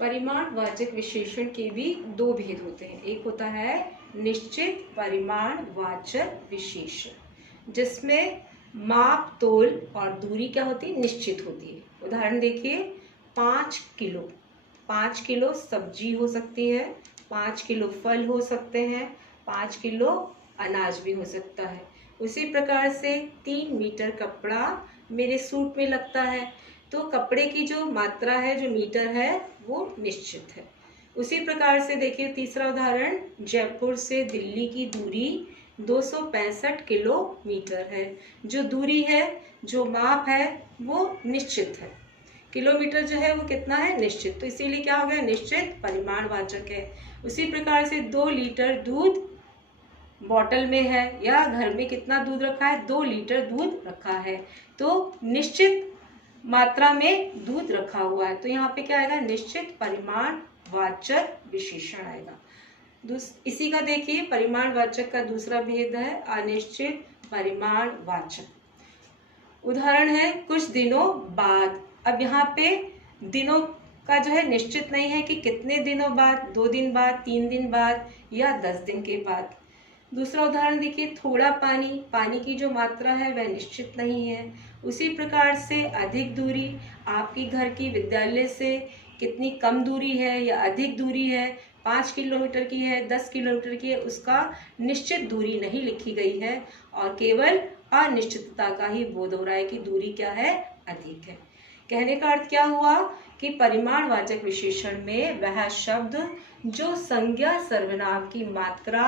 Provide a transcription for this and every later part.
परिमाणवाचक विशेषण के भी दो भेद होते हैं। एक होता है निश्चित परिमाणवाचक विशेषण, जिसमें माप, तोल और दूरी क्या होती है, निश्चित होती है। उदाहरण देखिए, 5 किलो। 5 किलो सब्जी हो सकती है, 5 किलो फल हो सकते हैं, 5 किलो अनाज भी हो सकता है। उसी प्रकार से 3 मीटर कपड़ा मेरे सूट में लगता है, तो कपड़े की जो मात्रा है, जो मीटर है, वो निश्चित है। उसी प्रकार से देखिए तीसरा उदाहरण, जयपुर से दिल्ली की दूरी 265 किलोमीटर है। जो दूरी है, जो माप है, वो निश्चित है। किलोमीटर जो है वो कितना है, निश्चित। तो इसीलिए क्या हो गया, निश्चित परिमाणवाचक है। उसी प्रकार से 2 लीटर दूध बॉटल में है, या घर में कितना दूध रखा है, 2 लीटर दूध रखा है, तो निश्चित मात्रा में दूध रखा हुआ है। तो यहाँ पे क्या आएगा, निश्चित परिमाणवाचक विशेषण आएगा। इसी का देखिए परिमाणवाचक का दूसरा भेद है अनिश्चित परिमाणवाचक। उदाहरण है कुछ दिनों बाद। अब यहाँ पे दिनों का जो है निश्चित नहीं है कि कितने दिनों बाद, 2 दिन बाद, 3 दिन बाद या 10 दिन के बाद। दूसरा उदाहरण देखिए, थोड़ा पानी। पानी की जो मात्रा है वह निश्चित नहीं है। उसी प्रकार से अधिक दूरी, आपकी घर की विद्यालय से कितनी कम दूरी है या अधिक दूरी है, 5 किलोमीटर की है, 10 किलोमीटर की है, उसका निश्चित दूरी नहीं लिखी गई है और केवल अनिश्चितता का ही बोध हो रहा है कि दूरी क्या है, अधिक है। कहने का अर्थ क्या हुआ कि परिमाणवाचक विशेषण में वह शब्द जो संज्ञा सर्वनाम की मात्रा,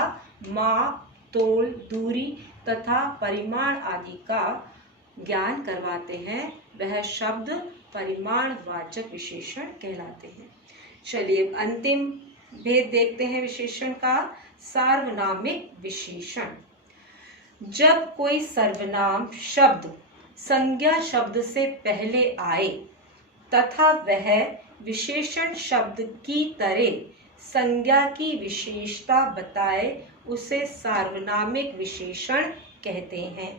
माप, तोल, दूरी तथा परिमाण आदि का ज्ञान करवाते हैं, वह शब्द परिमाणवाचक विशेषण कहलाते हैं। चलिए अंतिम भेद देखते हैं विशेषण का, सार्वनामिक विशेषण। जब कोई सर्वनाम शब्द संज्ञा शब्द से पहले आए तथा वह विशेषण शब्द की तरह संज्ञा की विशेषता बताए, उसे सार्वनामिक विशेषण कहते हैं।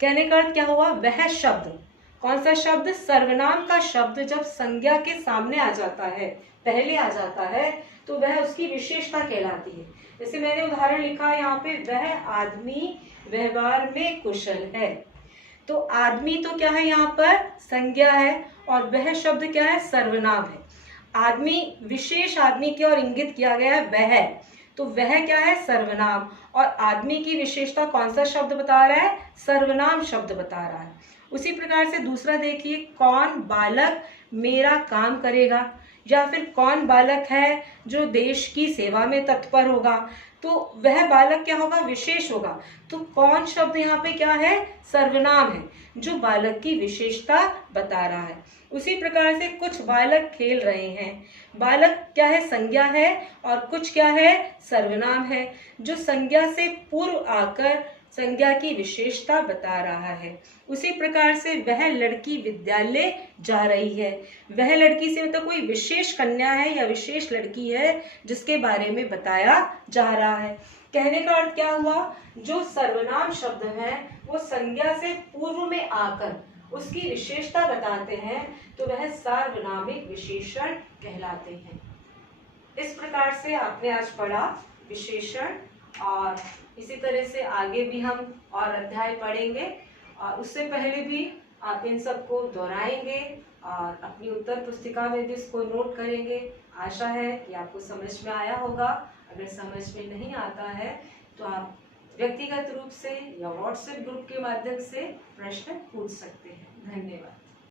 कहने का अर्थ क्या हुआ, वह शब्द, कौन सा शब्द, सर्वनाम का शब्द जब संज्ञा के सामने आ जाता है, पहले आ जाता है, तो वह उसकी विशेषता कहलाती है। जैसे मैंने उदाहरण लिखा है यहाँ पे, वह आदमी व्यवहार में कुशल है। तो आदमी तो क्या है, यहाँ पर संज्ञा है, और वह शब्द क्या है, सर्वनाम है। आदमी विशेष आदमी की ओर इंगित किया गया है, वह, तो वह क्या है, सर्वनाम, और आदमी की विशेषता कौन सा शब्द बता रहा है, सर्वनाम शब्द बता रहा है। उसी प्रकार से दूसरा देखिए, कौन बालक मेरा काम करेगा, या फिर कौन बालक है जो देश की सेवा में तत्पर होगा, तो वह बालक क्या होगा, विशेष होगा। तो कौन शब्द यहाँ पे क्या है, सर्वनाम है, जो बालक की विशेषता बता रहा है। उसी प्रकार से कुछ बालक खेल रहे हैं, बालक क्या है, संज्ञा है, और कुछ क्या है, सर्वनाम है, जो संज्ञा से पूर्व आकर संज्ञा की विशेषता बता रहा है। उसी प्रकार से वह लड़की विद्यालय जा रही है, वह लड़की से मतलब कोई विशेष कन्या है या विशेष लड़की है जिसके बारे में बताया जा रहा है। कहने का अर्थ क्या हुआ, जो सर्वनाम शब्द है वो संज्ञा से पूर्व में आकर उसकी विशेषता बताते हैं, तो वह सार्वनामिक विशेषण कहलाते हैं। इस प्रकार से आपने आज पढ़ा विशेषण, और इसी तरह से आगे भी हम और अध्याय पढ़ेंगे, और उससे पहले भी आप इन सबको दोहराएंगे और अपनी उत्तर पुस्तिका में भी इसको नोट करेंगे। आशा है कि आपको समझ में आया होगा। अगर समझ में नहीं आता है तो आप व्यक्तिगत रूप से या व्हाट्सएप ग्रुप के माध्यम से प्रश्न पूछ सकते हैं। धन्यवाद।